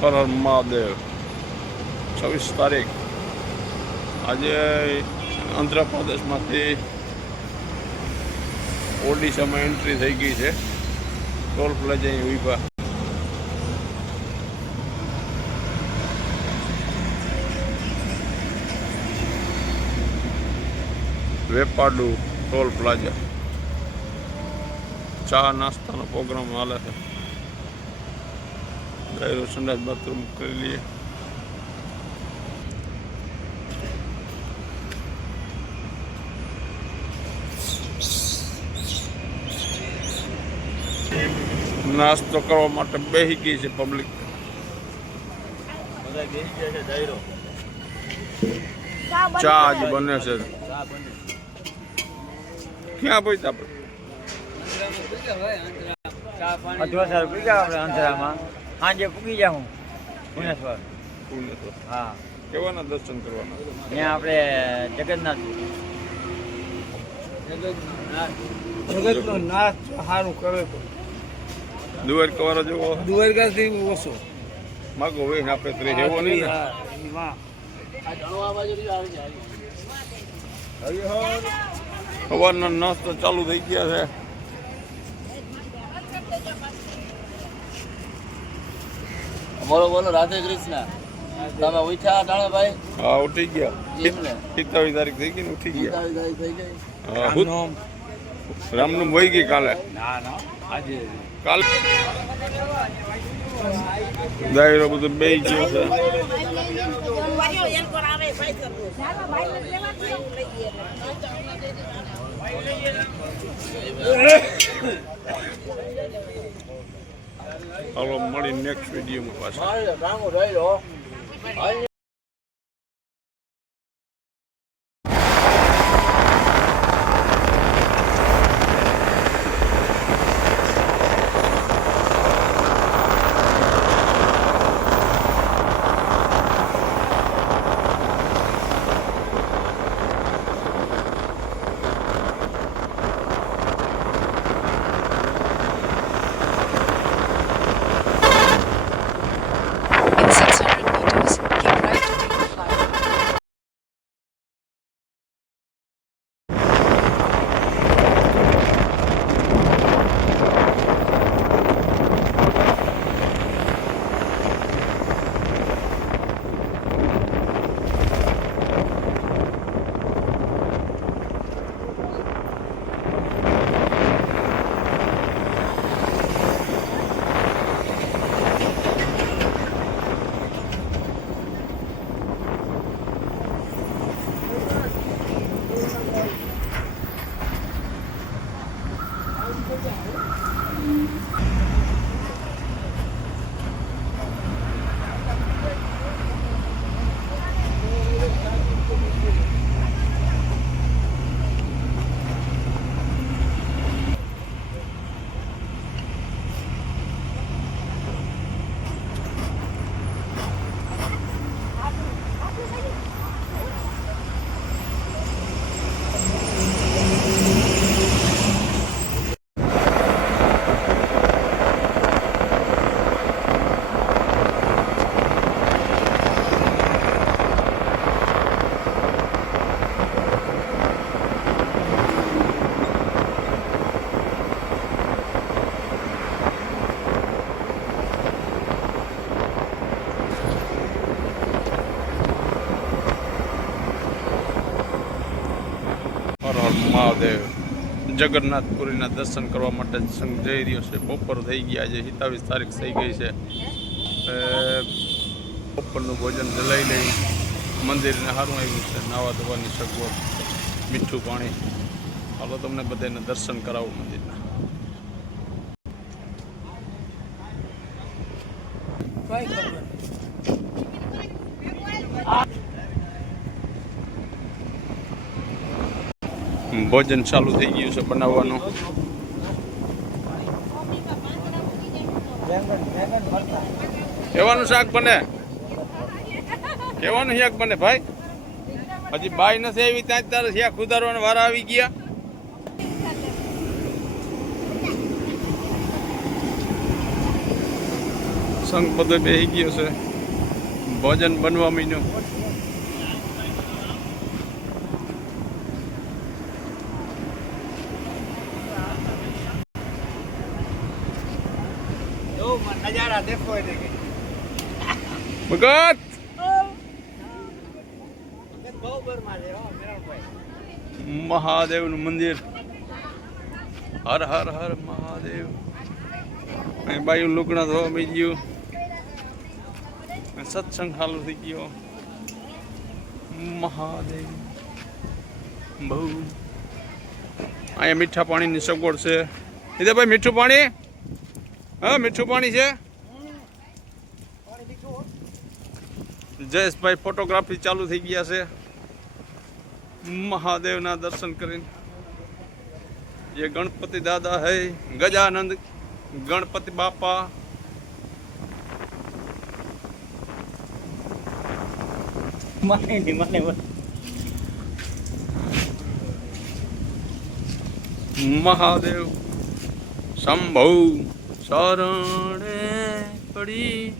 હર હર મહાદેવ 26 તારીખ આજે આંધ્રપ્રદેશમાંથી ઓડિશામાં એન્ટ્રી થઈ ગઈ છે. ટોલ પ્લાઝા અહીં ઉભા વેપાડુ ટોલ પ્લાઝા. ચા નાસ્તાનો પ્રોગ્રામ હાલે છે. દાયરો સંડાસ બાથરૂમ કરી લઈએ. નાસ્તો કરવા માટે બેસી ગઈ છે પબ્લિક. ચા જ બને છે. ક્યાં પહોંચ્યા આપણે અંતરામાં સાંજે પૂગી જાઉં ભુવનેશ્વર. હા, કેવાના દર્શન કરવાના? ત્યાં આપણે જગન્નાથ જગતનો નાશ સારું કરે તો દ્વારકા વાળો જેવો દ્વારકાથી ઓછો માગો હોય ને આપણે ત્રીસ એવો નહીં ને. સવારના નાસ્તો ચાલુ થઈ ગયા છે. બોલો બોલો, રાધે કૃષ્ણ. તમે ઉઠ્યા ટાણાભાઈ? હા, ઉઠી ગયા. 27 તારીખ થઈ ગઈ ને ઉઠી ગયા. હા, રામનું વહી ગઈ કાલે. કાલે દાયરો બધું બે ગયો છે. હાલો, મળી નેક્સ્ટ વિડીયોમાં પાછા. In 600 meters, keep right to take the flyover. Mahadev જગન્નાથપુરીના દર્શન કરવા માટે સંઘ જઈ રહ્યો છે. બપોર થઈ ગયા. આજે 27 તારીખ થઈ ગઈ છે. બપોરનું ભોજન લઈ લઈ. મંદિરને સારું આવ્યું છે. નાવા ધોવાની સગવડ, મીઠું પાણી. હાલો, તમને બધાને દર્શન કરાવું મંદિરના. ભોજન ચાલુ થઈ ગયું છે બનાવવાનું. કેવાનું શાક બને? કેવાનું શાક બને ભાઈ? હજી બાઈ નથી આવી ત્યાં જ તારે શાક ઉધારવાના વારા આવી ગયા. સંઘ બધો બેસી ગયો છે, ભોજન બનવા માંડ્યું. નજારા દેખો એટલે કે ભગત બહુ બરમાં છે હો મેરણભાઈ. મહાદેવનું મંદિર. હર હર હર મહાદેવ. અહીં બાયું લુગડા ધોવા મી ગયું. સત્સંગ ચાલુ થઈ ગયો. મહાદેવ બહુ. અહીંયા મીઠા પાણીની સગવડ છે. એ ભાઈ મીઠું પાણી, હા મીઠું પાણી છે. જયેશભાઈ ફોટોગ્રાફી ચાલુ થઈ ગયા છે. મહાદેવના દર્શન કરીને. ये गणपति दादा है, गजानंद गणपति बापा. મહાદેવ શંભુ શરણે પડી.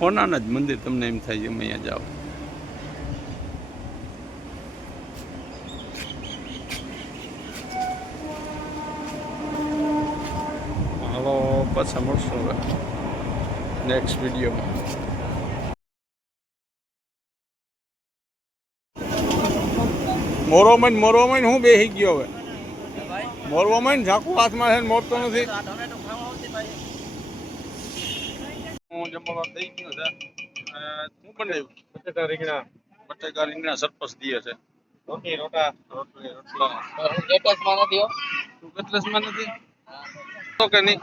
હોનાના જ મંદિર તમને એમ થાય અમે અહીંયા જાઓ. હાલો પાછા મળશું હવે નેક્સ્ટ વિડીયોમાં. મોરોમાં હું બેસી ગયો હવે. મોરવામાં ઝાકુ હાથમાં છે, મોરતો નથી. હું જમવા થઈ ગયો છે. શું બનાવ્યું? બટેકા રીંગણા સરપસ દીએ છે. રોટલી રોટલા. સ્ટેટસમાં નથી હો. તું કેટલસમાં નથી તો કે નહીં?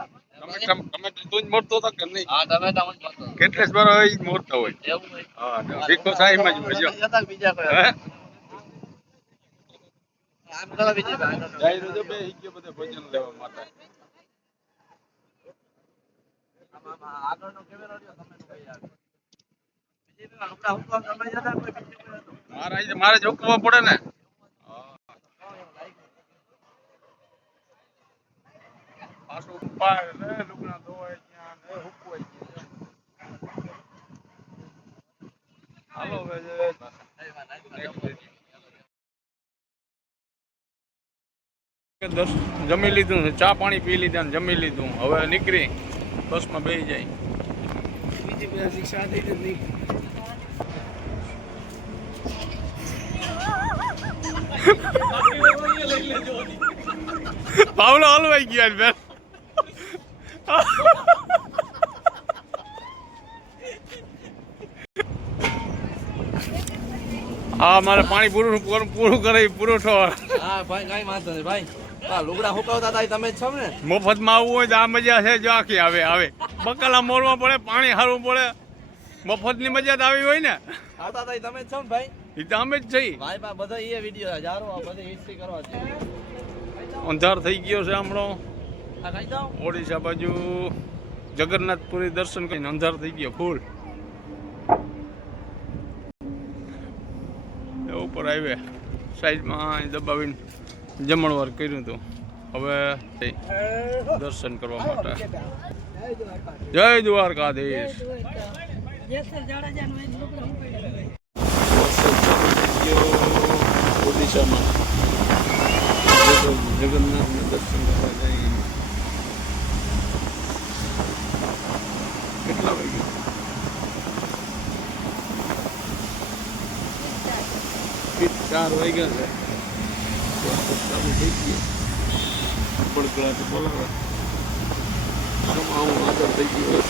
ટમેટા તું જ મોરતો હતો કે નહીં? હા તમે તમને મળતો કેટલેસ બાર હોય ઈ જ મોરતા હોય. એવું હોય. હા ભીખો સાહેબમાં જ મજો. બીજા કોઈ હે આમ કરો બીજી ભાઈ જાય રોજો બે ગયો બધે ભોજન લેવા માટે. આગળનો કેમેરો રહ્યો તમે તો કઈ આવે બીજી હમણાં હું તમે જતા કોઈ બીજું કોઈ હતું મારે જોકવા પડે ને. પાછું પાય ને લુગડા ધોવાય ત્યાં ને હુકવાય ત્યાં. હાલો હવે જમી લીધું, ચા પાણી પી લીધા ને જમી લીધું. હવે નીકળી બસમાં બેસી જાય. બીજી બધા શિક્ષા થઈ જતી. પાવલો હલવાઈ ગયા બેન. હા મારે પાણી પૂરું કરે પુરવઠો. હા ભાઈ કઈ વાંધો નહીં ભાઈ. હા લુગડા હુકાવતા હતા તમે જ છો ને. મફતમાં આવવું હોય તો આ મજા છે. જો આખી આવે બકલા મોરવા પડે, પાણી હારવું પડે. મફતની મજા તો આવી હોય ને. આવતા હતા તમે જ છો ને ભાઈ. એ તો અમે જ છીએ. ભાઈ પા બધા એ વિડિયો જારો આ બધી હિસ્ટ્રી કરવા છે. અંધાર થઈ ગયો છે હમણો. આ કઈ જાવ ઓડિશા બાજુ જગન્નાથપુરી દર્શન કરીને અંધાર થઈ ગયો ફૂલ. ઉપર આવે સાઈડમાં દબાવીને જમણવાર કર્યું હતું. હવે દર્શન કરવા માટે. જય દ્વારકાધીશ. ઓડિશામાં જગન્નાથના દર્શન કરવા જાય. કેટલા વાગ્યા? 4 વાગ્યા છે. ચાલુ થઈ ગયો. પડકડાટ બોલાવે. આવું આગળ થઈ ગયું.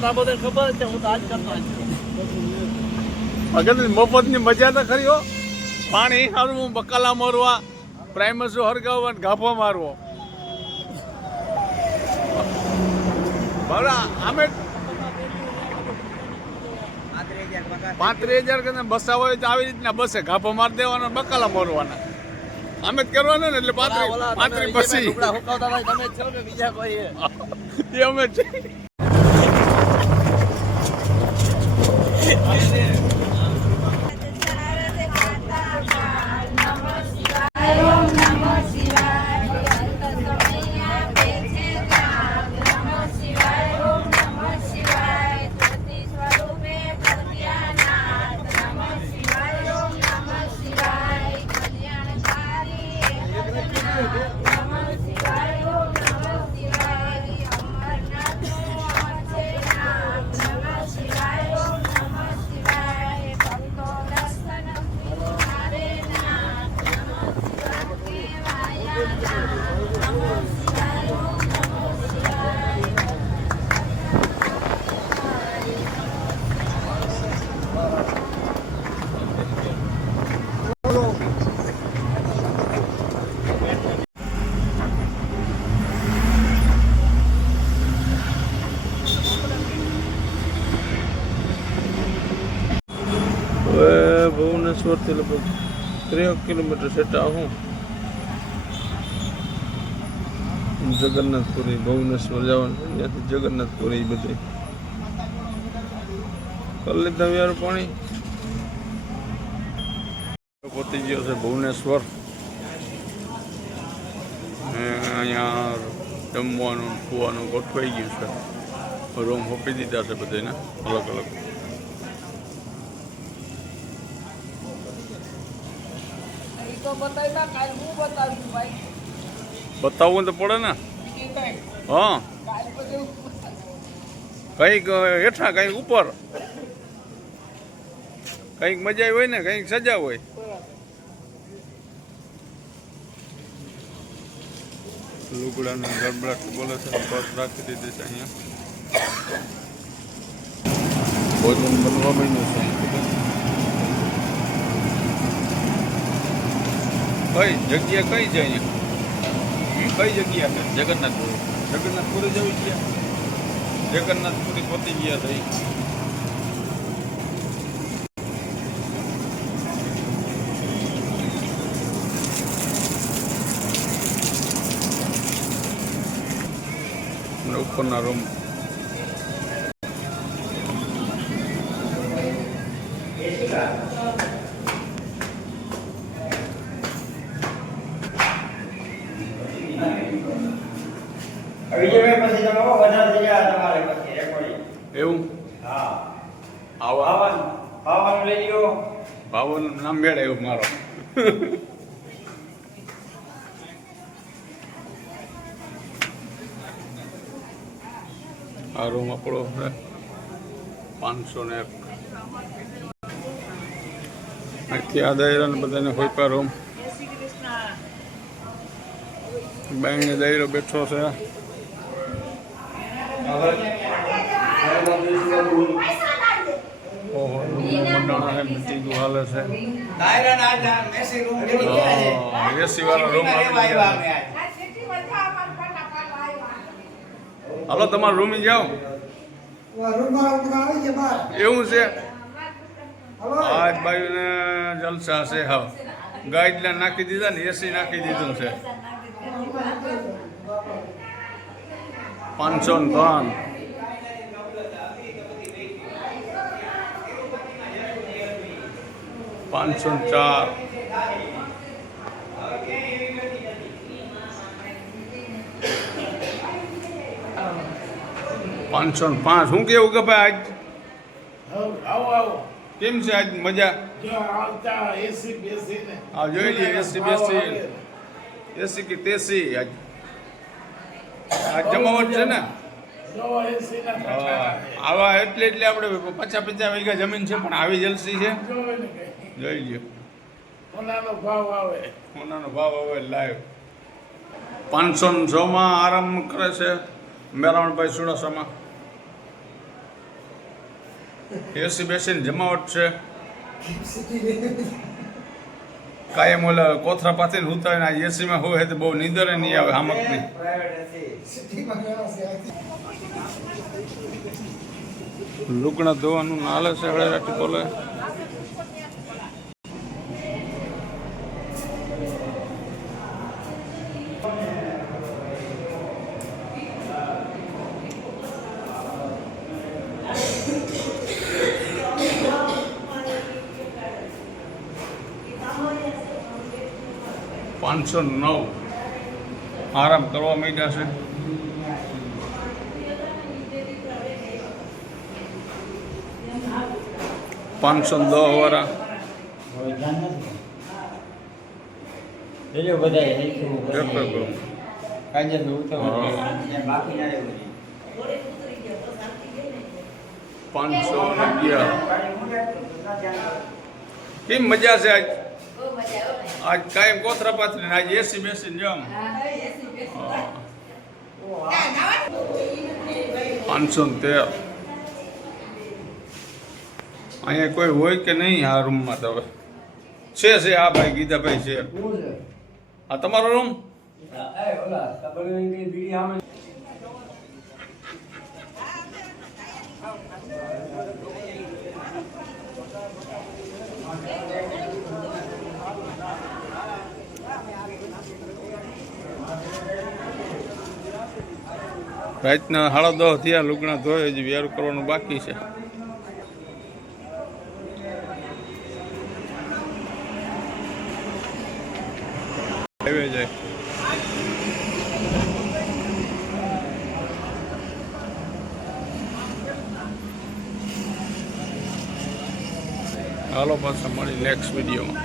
તો આ બધાને ખબર જ છે હું તો આજ કરતો જ છું. અગર મફતની મજા તો ખરી હો. પાણી હારવું, બકાલા મારવા, પ્રાઇમસો હરગાવવા ને ગાભો મારવો. બરા અમે 35,000 કે બસા હોય તો આવી રીતના બસે ગાભો મારી દેવાનો, બકાલા મારવાના. અમે જ કરવાના ને એટલે 35 પછી ટુકડા હુકાવતા ભાઈ તમે જ છો કે બીજા કોઈ છે? એ અમે જ છીએ. ભુવનેશ્વરથી લગભગ 3 કિલોમીટર સેટા હું જગન્નાથપુરી ભુવનેશ્વર જવાનું, ત્યાંથી જગન્નાથપુરી બધે કરી લીધા યાર. પાણી પહોંચી ગયો છે ભુવનેશ્વર. અહીંયા જમવાનું ખુવાનું ગોઠવાઈ ગયું છે. રૂમ હોપી દીધા છે બધાને અલગ અલગ. બતાવવું તો પડે ને. હા, કઈક હેઠા કઈક ઉપર, કઈક મજા હોય ને કઈક સજા હોય. લુગડાના ગડબડાટ બોલે છે, બસ રાખી દીધી છે અહીંયા. ભોજન બનવા માંડ્યું છે. કઈ જગ્યા કઈ છે અહીંયા? કઈ જગ્યા છે? જગન્નાથપુરી. જગન્નાથપુરી જવી ગયા. જગન્નાથપુરી પહોંચી ગયા થઈ. ઉપરના રૂમ એવું. ભાવનું નામ મેળે એવું મારો. આ રૂમ આપણો 501. આખી આ દાયરા ને બધાને હોઈપા રૂમ. બાયણે દાયરો બેઠો છે. ઓહો, મંડાણા મીટિંગ હાલે છે. એસી વાળા રૂમ હાલો તમારા રૂમી જાઓ. એવું છે. આજ બાયુને જલસા છે. હા, ગાઈડલાઈન નાખી દીધા ને એસી નાખી દીધું છે. 503 504 505. શું કેવું કે ભાઈ આજ કેમ છે? આજ મજા જોઈ લઈએ. એસી બેસી એસી કે તેસી આજ જમાવટ છે ને. આવા એટલે આપણે 50 વીઘા જમીન છે પણ આવી જલસી છે. જોઈ લ્યો. સોનાનો ભાવ આવે લાઈવ 506 આરામ કરે છે મેરાવણભાઈ સુડાસામાં. એસી બેસીને જમાવટ છે. કાયમ ઓલા કોથરા પાથરીને હુતા હોય ને એસીમાં હોય તો બહુ નીંદર નહીં આવે હામકની. લુગણા ધોવાનું નાલે છે હળેરા ટીપોલે. $509 આરામ કરવા માંડ્યા છે. $510 વાળા લેજો બધાય હેઠું એક કરું. કાંજે તો ઉતરવા બાકી ના રહેવું. 511 કેમ મજા છે આજ? આજ કાયમ કોથરા પાથરીને આજ એસી બેસીને જમ. 513 અહીંયા કોઈ હોય કે નહીં આ રૂમમાં? તો હવે છે આ ભાઈ ગીતાભાઈ છે. આ તમારો રૂમ? રાતના 10:30 થયા. લુગણા ધોય હજી વેરું કરવાનું બાકી છે. હાઈવે જાય. હાલો પાછા મળી નેક્સ્ટ વિડીયોમાં.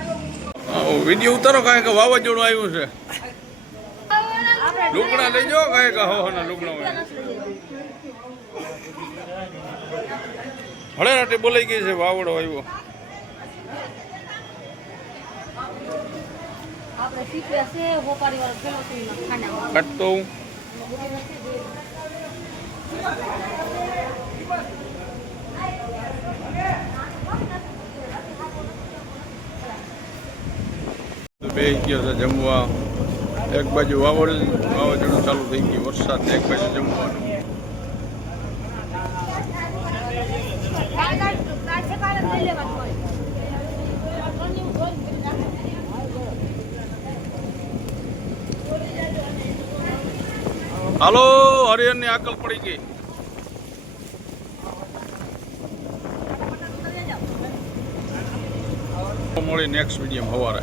વિડીયો ઉતારો કાંઈ કે વાવાઝોડું આવ્યું છે. લુગડા લઈ જાઓ કાંઈ કે હો ના લુગડા હોય. હળેરાટી બોલાઈ ગઈ છે. વાવડો આવ્યો. આપણે શીખવે છે હોપારી વાળો પેલો ખાના કાઢતો હું. બે ગયો છે જમવા. એક બાજુ વાવાઝોડું ચાલુ થઈ ગયું. વરસાદ એક બાજુ જમવાનું. હાલો હરિહરની આકલ પડી ગઈ. મળી નેક્સ્ટ વિડીયો સવારે.